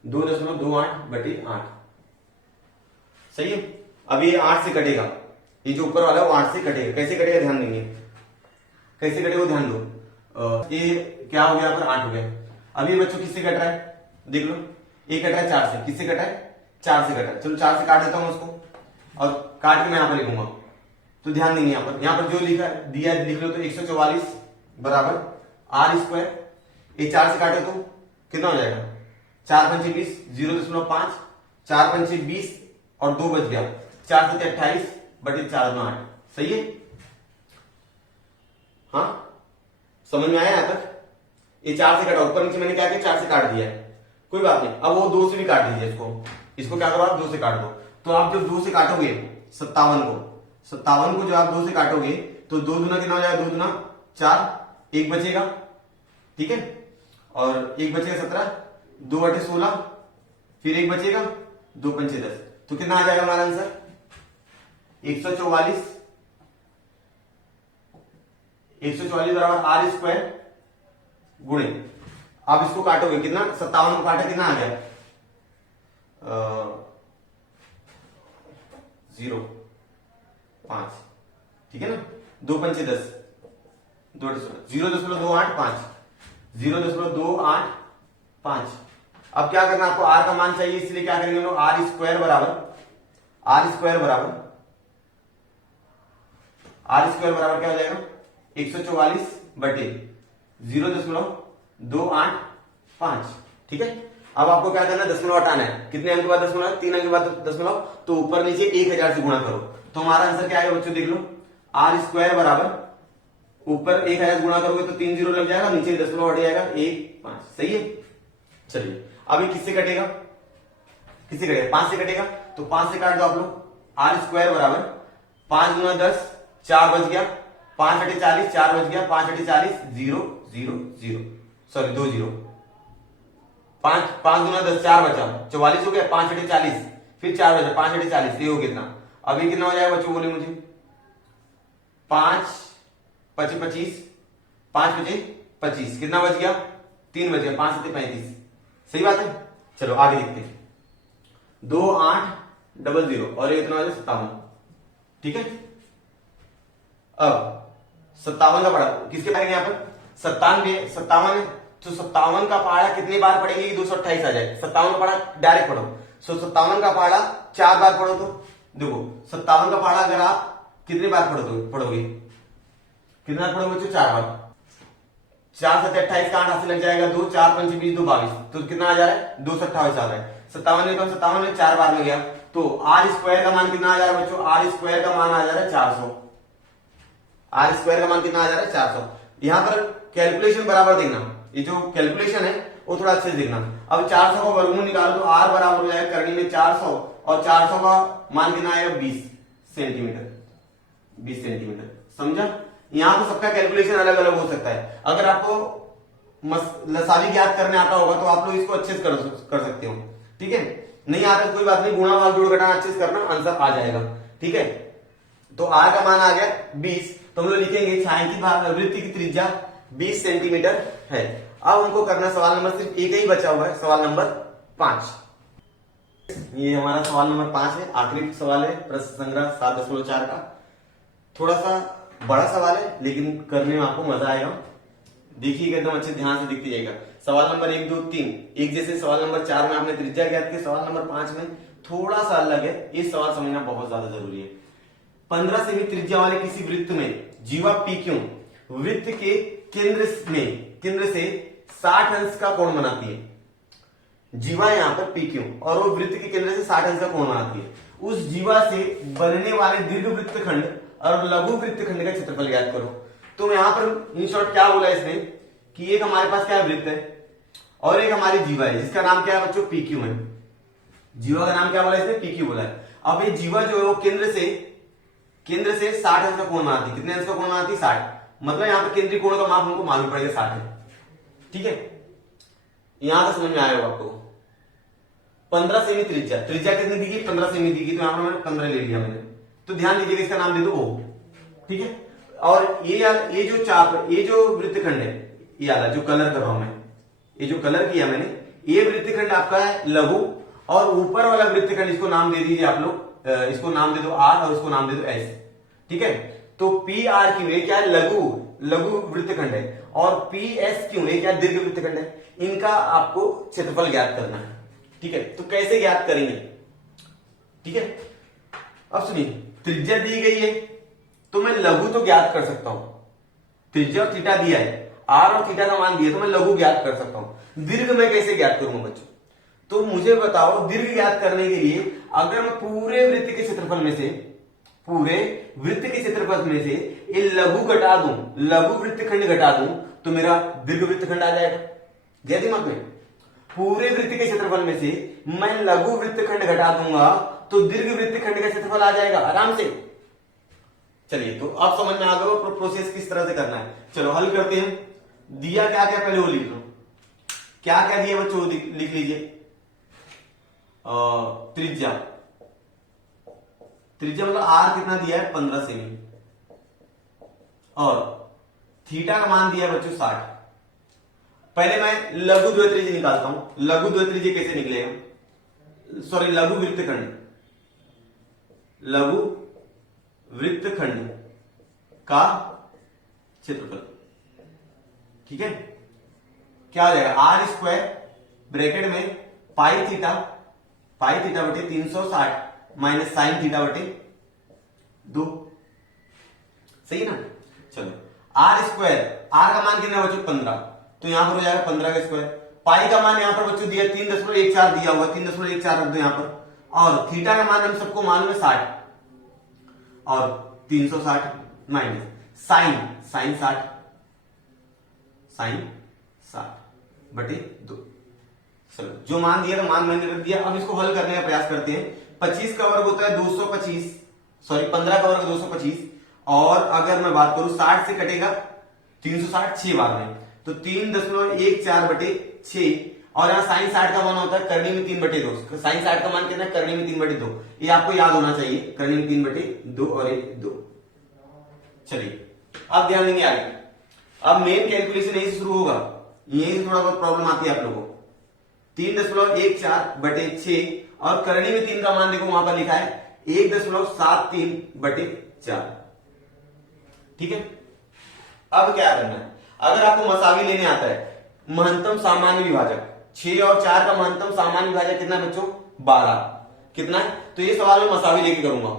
2.28 बटे 8। सही है। अब ये 8 से कटेगा, ये जो ऊपर वाला है वो 8 से कटेगा। कैसे कटेगा ध्यान देंगे, कैसे कटेगा ध्यान दो। ये क्या हो गया, पर 8 हो गया। अब ये बच्चों किससे कट रहा है, देख लो, ये कट रहा है 4 से। किससे कटा है, 4 से कटा है। चलो 4 से काट देता हूं उसको और काट के मैं यहां पर लिखूंगा। तो ध्यान देंगे यहाँ पर जो लिखा दिया है लिख लो। तो 144 बराबर R², ये 4 से काटे तो कितना हो जाएगा, 4 पंचे 20, 0.5, 4 पंचे 20 और 2 बच गया, 4 सत्ते 28 बटे 4 8। सही है, हाँ समझ में आया यहाँ तक। ये 4 से काटा, ऊपर नीचे मैंने क्या किया, 4 से काट दिया है, कोई बात नहीं। अब वो 2 से भी काट दीजिए इसको क्या करो आप, 2 से काट दो। तो आप जब 2 से काटोगे 57 को जब आप 2 से काटोगे तो 2 दूना कितना हो जाएगा, 2 दूना 4, 1 बचेगा, ठीक है। और 1 बचेगा 17, 2 बटे 16, फिर 1 बचेगा, 2 पंचे 10। तो कितना आ जाएगा हमारा आंसर, 144 144 बराबर आर स्क्वायर गुणे, अब इसको काटोगे कितना, 57 को काटा कितना आ गया 0.5, ठीक है ना, 2 पंचे 10, 0.285, 0.285। अब क्या करना आपको, आर का मान चाहिए, इसलिए क्या करेंगे हम लोग, आर स्क्वायर बराबर क्या हो जाएगा 144 बटे 0.285, ठीक है। अब आपको क्या करना है, दशमलव हटाना है, कितने अंक के बाद दशमलव, 3 अंक के बाद दशमलव, तो ऊपर नीचे 1000 से गुणा करो, तो हमारा आंसर क्या आएगा बच्चों, देख लो, आर स्क्वायर बराबर ऊपर 1000 गुणा करोगे तो 3 जीरो लग जाएगा, नीचे दशमलव हट जाएगा 1.5, सही है। चलिए अभी किससे कटेगा, 5 से कटेगा, तो 5 से काट दो आप लोग, आर स्क्वायर बराबर 5 गुना 10, 4 बच गया, 5 बटे 40, 4 बच गया, 5 बटे 40 0 0 0, सॉरी 2 0, 5 गुना 10 4 बचा, 44 हो गया, 5 बटे 40 फिर 4 बचा, 5 बटे 40 ये हो कितना, अभी कितना हो जाएगा बच्चों बोले मुझे, 5 पचे 25, 5 बचे 25, कितना बच गया, 3 बच गया, 5 से 35, सही बात है। चलो आगे देखते हैं, 2800 और ये कितना हो जाएगा 57, ठीक है। अब 57 का पढ़ा किसके पढ़ेंगे यहाँ पर, 57 है, तो 57 का पहाड़ा कितनी बार पढ़ेंगे कि 228 आ जाए, 57 का पहाड़ा डायरेक्ट पढ़ो, सो 57 का पहाड़ा 4 बार पढ़ो, तो देखो 57 का पहाड़ा अगर आप कितनी बार पढ़ोगे, कितना पढ़ोगे बच्चों, 4 बार, 4 से 28 का 8 हाथ से लग जाएगा, 2 4 5 20 2 22, तो कितना आ जा रहा है 228 आ रहा है, 57 में 4 बार में गया, तो आर स्क्वायर का मान कितना आ जा रहा है बच्चों, आर स्क्वायर का मान आ जा रहा है 400, आर स्क्वायर का मान कितना आ जा रहा है 400। यहां पर कैलकुलेशन बराबर देखना, ये जो कैलकुलेशन है वो थोड़ा अच्छे से देखना। अब 400 का वर्गमूल निकालो तो आर बराबर हो जाएगा करनी में 400, और 400 का मान कितना आएगा 20 सेंटीमीटर, 20 सेंटीमीटर, समझा। यहां तो सबका कैलकुलेशन अलग अलग हो सकता है, अगर आपको लसावी ज्ञात करने आता होगा तो आप लोग इसको अच्छे से कर सकते हो, ठीक है। नहीं आता तो कोई बात नहीं, गुणा भाग जोड़ घटाना अच्छे से करना, आंसर आ जाएगा, ठीक है। तो आर का मान आ गया 20, तो हम लोग लिखेंगे छायांकित वृत्त की त्रिज्या 20 सेंटीमीटर है। अब हमको करना सवाल नंबर सिर्फ एक ही बचा हुआ है, सवाल नंबर 5। ये हमारा सवाल नंबर 5 है, आखिरी सवाल है प्रश्न संग्रह 7.4 का। थोड़ा सा बड़ा सवाल है लेकिन करने में आपको मजा आएगा, देखिएगा एकदम अच्छे ध्यान से देखते जाइएगा। सवाल नंबर 1 2 3 एक जैसे, सवाल नंबर 4 में आपने त्रिज्या ज्ञात की, सवाल नंबर 5 में थोड़ा सा अलग है, ये सवाल समझना बहुत ज्यादा जरूरी है। 15 सेमी त्रिज्या वाले किसी वृत्त में जीवा पी क्यू वृत्त के केंद्र से 60 अंश का कोण बनाती है। जीवा यहाँ पर पी क्यू और वो वृत्त के केंद्र से 60 अंश का कोण बनाती है। उस जीवा से बनने वाले दीर्घ वृत्तखंड और लघु वृत्तखंड का क्षेत्रफल ज्ञात करो। तो यहाँ पर इन शॉर्ट क्या बोला इसने कि एक हमारे पास क्या है वृत्त है और एक हमारी जीवा है जिसका नाम क्या है बच्चों पी क्यू है। जीवा का नाम क्या बोला इसने पी क्यू बोला है। अब ये जीवा जो है वो केंद्र से 60 अंश का कोण बनाती है। कितने अंश का कोण बनाती है 60, मतलब यहाँ पर केंद्रीय कोण का माप हमको मालूम पड़ेगा 60 है, ठीक है। यहां तक समझ में आया होगा आपको। 15 सेमी त्रिज्या कितनी दी गई 15 सेमी दी गई, तो यहां पर मैंने 15 ले लिया मैंने, तो ध्यान दीजिएगा इसका नाम दे दो ओ, ठीक है। और ये जो चाप ये जो वृत्तखंड है ये वाला जो कलर कर रहा हूं मैं, ये जो कलर किया मैंने, ये वृत्तखंड आपका है लघु, और ऊपर वाला वृत्तखंड इसको नाम दे दीजिए आप लोग, इसको नाम दे दो आर और इसको नाम दे दो एस, ठीक है। तो पी आर क्यू ये क्या है लघु वृत्तखंड है, और पी एस क्यू ये क्या दीर्घ वृत्तखंड है। इनका आपको क्षेत्रफल ज्ञात करना है, ठीक है। तो कैसे ज्ञात करेंगे, ठीक है। अब सुनिए, त्रिज्या दी गई है तो मैं लघु तो ज्ञात कर सकता हूं, त्रिज्या और थीटा दिया है, आर और थीटा का मान दिया तो मैं लघु ज्ञात कर सकता हूं। दीर्घ मैं कैसे ज्ञात करूंगा बच्चों, तो मुझे बताओ दीर्घ ज्ञात करने के लिए अगर मैं पूरे वृत्त के क्षेत्रफल में से ये लघु घटा दूं, लघु वृत्तखंड घटा दूं तो मेरा दीर्घ वृत्तखंड आ जाएगा। गया दिमाग में, पूरे वृत्त के क्षेत्रफल में से मैं लघु वृत्तखंड घटा दूंगा तो दीर्घ वृत्तखंड का क्षेत्रफल आ जाएगा आराम से। चलिए, तो अब समझ में आ गया प्रोसेस किस तरह से करना है। चलो हल करते हैं। दिया क्या क्या पहले वो लिख लो, क्या क्या दिया बच्चों लिख लीजिए। त्रिज्या मतलब आर कितना दिया है 15 सेमी, और थीटा का मान दिया बच्चों 60। पहले मैं लघु द्वित्रिज्य निकालता हूं। लघु द्वित्रिज्य कैसे निकलेगा, सॉरी लघु वृत्तखंड, लघु वृत्तखंड का क्षेत्रफल। ठीक है, क्या हो जाएगा, आर स्क्वायर ब्रैकेट में पाई थीटा बटे 360 माइनस साइन थीटा बटे 2। सही है ना। चलो आर स्क्वायर, आर का मान कितना बच्चों 15, तो यहां पर हो जाएगा 15 का स्क्वायर। पाई का मान यहां पर बच्चों दिया 3.14 दिया हुआ, 3.14 रख दो यहां पर। और थीटा का मान हम सबको मालूम है 60 और 360 माइनस साइन 60 बटे 2। चलो जो मान दिया था मान मैंने रख दिया। अब इसको हल करने का प्रयास करते हैं। 25 का वर्ग होता है 225, सॉरी 15 का वर्ग 225, और अगर मैं बात करूं 60 से कटेगा 360 6 बार में, तो 3.14 बटे 6। और यहाँ साइन 60 का मान होता है करनी में 3 बटे 2। साइन 60 का मान कितना है, करनी में 3 बटे 2। ये आपको याद होना चाहिए, करनी में 3 बटे 2 और 2। चलिए अब ध्यान देंगे आगे। अब मेन कैलकुलेशन यही से शुरू होगा, यही से थोड़ा बहुत प्रॉब्लम आती है आप लोगों को। 3.14 बटे 6 और करनी में 3 का मान देखो वहां पर लिखा है 1.73 बटे 4। ठीक है, अब क्या करना है, अगर आपको मसावी लेने आता है, महत्तम सामान्य विभाजक 6 और 4 का महत्तम सामान्य विभाजक कितना बच्चों 12 कितना है, तो ये सवाल मैं मसावी लेके करूंगा।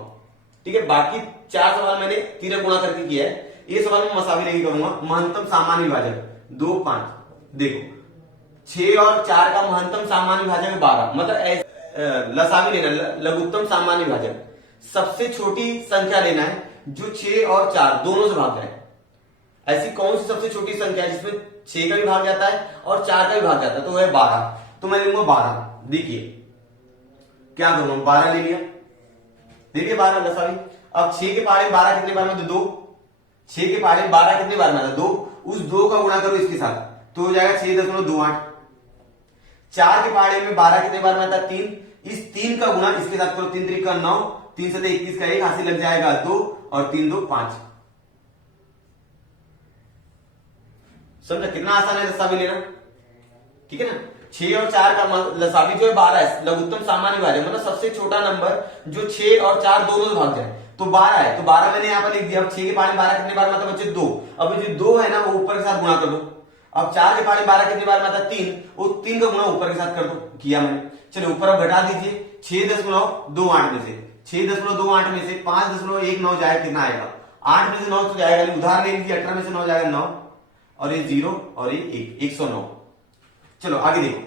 ठीक है, बाकी 4 सवाल मैंने तीर गुणा करके किया है, ये सवाल मैं मसावी लेके करूंगा। महत्तम सामान्य विभाजक 2 5, देखो 6 और 4 का महत्तम सामान्य विभाजक 12, मतलब लसावी लेना, लघुत्तम सामान्य विभाजक सबसे छोटी संख्या लेना है जो 6 और 4 दोनों से भाग जाए। ऐसी कौन सी सबसे छोटी संख्या है जिसमें 6 का भी भाग जाता है और 4 का भी भाग जाता है, तो है 12। तो मैं लूंगा 12। देखिए क्या करूंगा, 12 ले लिया, देखिए 12 लसावी। अब 6 के पहाड़े 12 कितने बार में, 2। 6 के पहाड़े 12 कितने बार में आता, 2। उस 2 का गुणा करो इसके साथ तो हो जाएगा 6.28। 4 के पहाड़े में 12 कितने बार में आता, 3। इस 3 का गुणा इसके साथ करो, 3 3 का 9, 3 7 21 का 1 हासिल लग जाएगा 2 और 3 2 5। समझा कितना आसान है लसावी लेना। ठीक है ना, 6 और 4 का लसावी जो है 12 है, लघुत्तम सामान्य विभाजक मतलब सबसे छोटा नंबर जो 6 और 4 दोनों से भाग जाए, तो 12 है। तो 12 मैंने यहां पर लिख दिया। अब 6 के पहाड़े 12 कितने बार में आता बच्चे 2। अब जो 2 है ना वो ऊपर के साथ गुणा कर दो। अब 4 के पहाड़े 12 कितने बार में आता 3, वो 3 का गुणा ऊपर के साथ कर दो, किया मैंने। चलो ऊपर अब घटा दीजिए, 6.28 में से 6.28 में से 5.19 जाएगा, कितना आएगा 8 में से 9 तो जाएगा, उधार ले लीजिए, 18 में से 9 जाएगा 9 और ये 0 और ये 1, 109। चलो आगे देखो,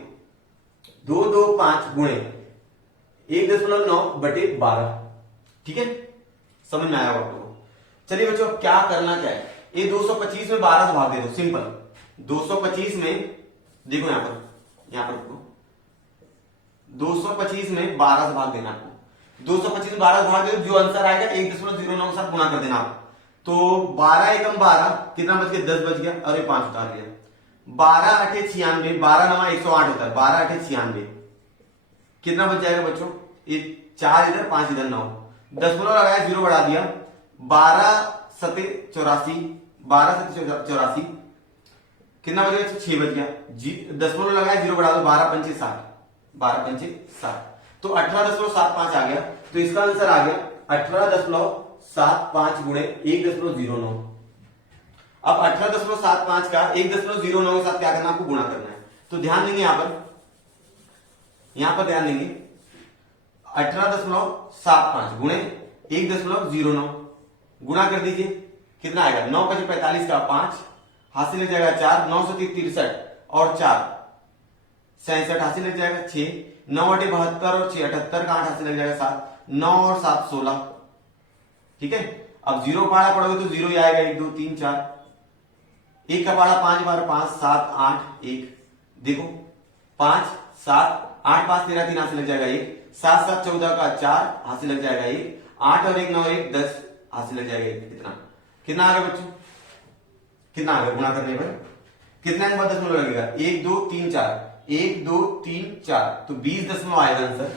2 2 5 गुणे 1.9 बटे 12। ठीक है, समझ में आया आप लोगों को। चलिए बच्चों अब क्या करना क्या है, ये 225 में 12 से भाग दे दो, सिंपल। 225 में देखो यहां पर देखो, 225 में 12 से भाग देना आपको। 225 में 12 से भाग दे दो, जो आंसर आएगा 1.09 के साथ गुणा कर देना आप। तो 12 एकम 12 कितना बच गया, 10 बच गया और ये 5 उतार लिया। 12 8 96, 12 9 108 होता है, 12 8 96 कितना बच जाएगा बच्चों, ये 4 इधर 5 इधर 9, दशमलव लगाया 0 बढ़ा दिया, 12 7 84, 12 7 84 कितना बच गया, 6 बच गया। दशमलव लगाया 0 बढ़ा दो, 12 पंचे 60, 12 पंचे 60, तो 18.75 आ गया। तो इसका आंसर आ गया 18.75 गुणे 1.09। अब 18.75 का 1.09 के साथ क्या करना है, आपको गुणा करना है। तो ध्यान देंगे यहां पर ध्यान देंगे, 18.75 गुणे 1.09 गुणा कर दीजिए, कितना आएगा, 9 5 45 का 5 हासिल लग जाएगा 4, 9 से 63 और 4 67 हासिल लग जाएगा 6, 9 8 72 और 6 78 का 8 हासिल लग जाएगा 7, 9 और 7 16। ठीक है, अब 0 पहाड़ा पड़ोगे तो 0 ही आएगा, 1 2 3 4, 1 का पहाड़ा 5 बार 5 7 8 1, देखो 5 7 8 5 13 3 हासिल लग जाएगा 1, 7 7 14 का 4 हासिल लग जाएगा 1, 8 और 1 9 1 10 हासिल लग जाएगा 1। कितना आ गया बच्चों, कितना आ गया गुणा करने पर, कितना के बाद दशमलव लगेगा, 1 2 3 4, 1 2 3 4, तो 20 दशमलव आएगा आंसर,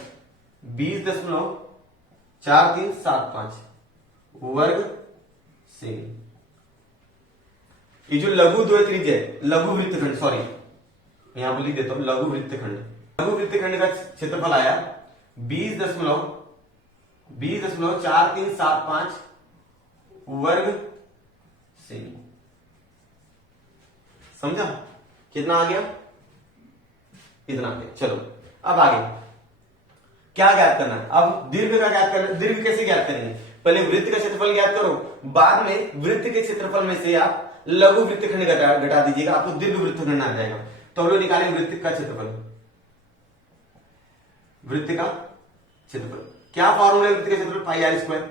20.4375 वर्ग से। ये जो लघु द्वित्रिज है, लघु वृत्तखंड, सॉरी यहां पर लिख देता हूं लघु वृत्तखंड, लघु वृत्तखंड का क्षेत्रफल आया 20.4375 वर्ग सेमी। समझा? कितना आ गया? इतना आ गया। चलो अब आगे क्या ज्ञात करना है? अब दीर्घ का ज्ञात करना है। दीर्घ कैसे ज्ञात करेंगे? पहले वृत्त का क्षेत्रफल ज्ञात करो, बाद में वृत्त के क्षेत्रफल में से आप लघु वृत्तखंड घटा दीजिएगा, आपको दीर्घ वृत्तखंड आ जाएगा। तो हम लोग निकालेंगे वृत्त का क्षेत्रफल। वृत्त का क्षेत्रफल क्या फॉर्मूला है? वृत्त का क्षेत्रफल पाई आर स्क्वायर।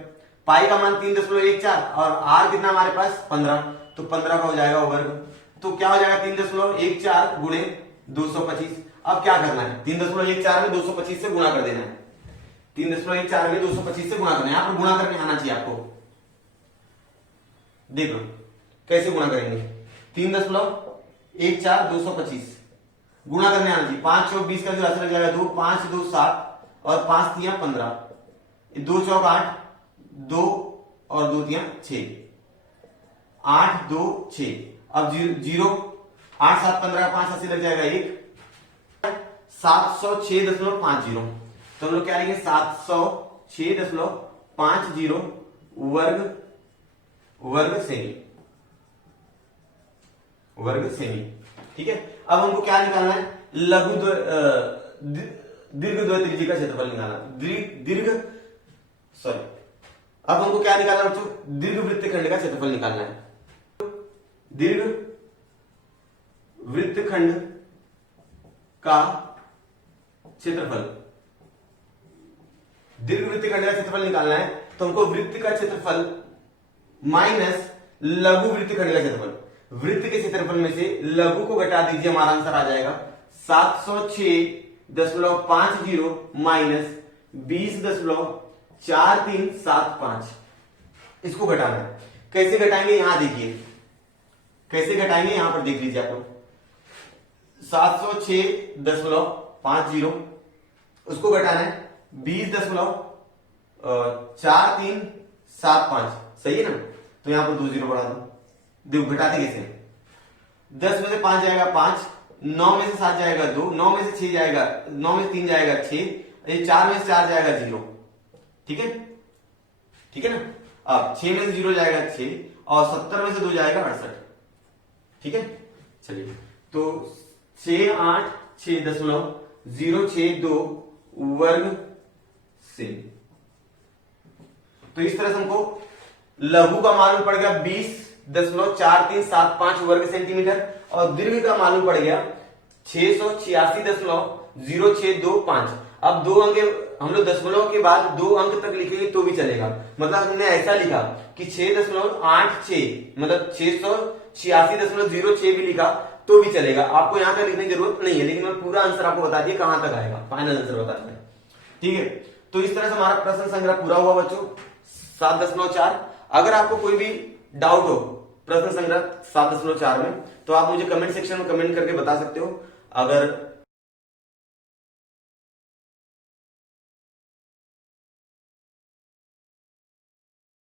पाई का मान 3.14 और आर कितना हमारे पास 15, तो 15 का हो जाएगा वर्ग। तो क्या हो जाएगा 3.14 गुणे 225। अब क्या करना है? 3.14 में 225 से गुणा कर देना है। 3.14 में 225 से गुणा करना है। यहां पर गुणा करके आना चाहिए आपको। देखो कैसे गुणा करेंगे। 3.14 225 गुणा करने आना चाहिए। 5 चौक 20 का जो राशि लग जाएगा 2, 5 2 7 और 5 3 15, 2 चौक 8, 2 और 2 3 6, 8 2 6। अब 0 8 7 15 5 80 लग जाएगा 1, 706.50। तो हम लोग क्या लेंगे 706.50 वर्ग सेमी। ठीक है। अब हमको क्या निकालना है? लघु दीर्घ द्वित्रिज्यी का क्षेत्रफल निकालना। अब हमको क्या निकालना है बच्चों? दीर्घ वृत्तखंड का क्षेत्रफल निकालना है। दीर्घ वृत्तखंड का क्षेत्रफल, दीर्घ वृत्तखंड का क्षेत्रफल निकालना है। तो हमको वृत्त का क्षेत्रफल माइनस लघु वृत्तखंड का क्षेत्रफल, वृत्त के क्षेत्रफल में से लघु को घटा दीजिए, हमारा आंसर आ जाएगा 706.50 माइनस 20.4375। इसको घटाना है। कैसे घटाएंगे? यहां देखिए कैसे घटाएंगे, यहां पर देख लीजिए आप लोग। 706.50 उसको घटाना है 20.4375, सही है ना? तो यहां पर 2 0 बढ़ा दो। देखो घटाते कैसे? 10 में से 5 जाएगा 5, 9 में से 7 जाएगा 2, 9 में से 6 जाएगा, 9 में से 3 जाएगा 6, 4 में से 4 जाएगा 0। ठीक है, ठीक है ना? अब 6 में से 0 जाएगा 6 और 70 में से 2 जाएगा 68। ठीक है, चलिए तो 686.062 वर्ग से। तो इस तरह से हमको लघु का मालूम पड़ गया 20.4375 वर्ग सेंटीमीटर और दीर्घ का मालूम पड़ गया 686.0625। अब 2 अंक हम लोग दशमलव के बाद 2 अंक तक लिखेंगे तो भी चलेगा। मतलब हमने ऐसा लिखा कि 6.86 मतलब 686.06 भी लिखा तो भी चलेगा। आपको यहां तक लिखने की जरूरत नहीं है, लेकिन मैं पूरा आंसर आपको बता दिया कहां तक आएगा, फाइनल आंसर बता दिया। ठीक है, तो इस तरह से हमारा प्रश्न संग्रह पूरा हुआ बच्चों 7.4। अगर आपको कोई भी डाउट हो प्रश्न संग्रह 7.4 में तो आप मुझे कमेंट सेक्शन में कमेंट करके बता सकते हो। अगर